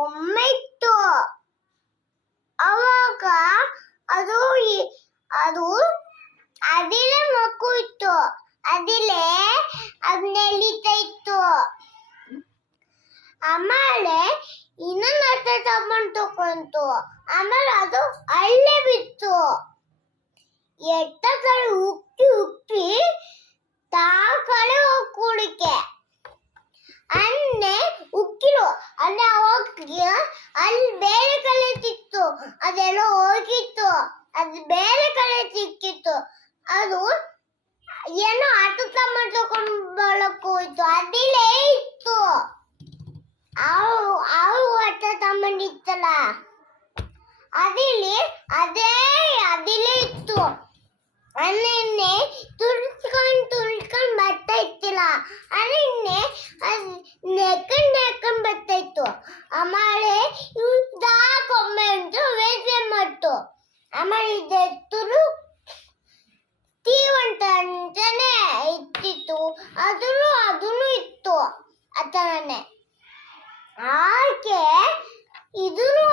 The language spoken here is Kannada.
ಒಮ್ಮೆ ಇತ್ತು. ಅವಾಗ ಅದು ಅದು ಅದಿಲೆ ಮಕ್ಕಳು ಇತ್ತು. ಅದಿಲೆ ಅದನ್ನ ಎಳಿತಾ ಇತ್ತು. ಆಮೇಲೆ ಇನ್ನೊಂದು ಅತ್ತೆ ತಗೊಂಡು ಆಮೇಲೆ ಅದು ಅಲ್ಲೇ ಬಿತ್ತು. ಎಟ್ಟಗಳು ಉಕ್ಕಿ ತಾ ಕಡೆ ಹೋಗ್ಕೊಳಿಕೆ ಅನ್ನೆ ಉಕ್ಕಿರು ಅಂದ್ರೆ ಅವಾಗ ಅಲ್ಲಿ ಬೇರೆ ಕಡೆ ಸಿಕ್ತು. ಅದೆಲ್ಲ ಹೋಗಿತ್ತು. ಅದು ಬೇರೆ ಕಡೆ ಸಿಕ್ಕಿತ್ತು. ಅದು ಏನೋ ಆಟ ಸಾಮಾನು ತಗೊಂಡು ಬರಕ್ ಹೋಯ್ತು. ಅದಿಲೇ ಇತ್ತು. ಅವು ಆಟ ಸಾಮಾನು ಇತ್ತಲ್ಲ ಅದಿಲೇ ಇತ್ತು. ಅನ್ನೆನ್ನೆ ತುಳ್ಸ್ಕೊಂಡು ಬರ್ತಾ ಇತ್ತಿಲ್ಲ. ಅನ್ನೆನ್ನೆ ನೆಕ್ಕೊಂಡು ಬರ್ತಾ ಇತ್ತು. ಆಮೇಲೆ ದಾಕೊಮ್ಮೆ ಅಂತ ವೇಷ ಮಾಡ್ತು. ಆಮೇಲೆ ಇದೆತ್ತರು ತೀವಂತ ಅಂತಾನೆ ಇತ್ತಿತ್ತು. ಅದನ್ನು ಇತ್ತು ಆ ಥರನೇ. ಆಕೆ ಇದನ್ನು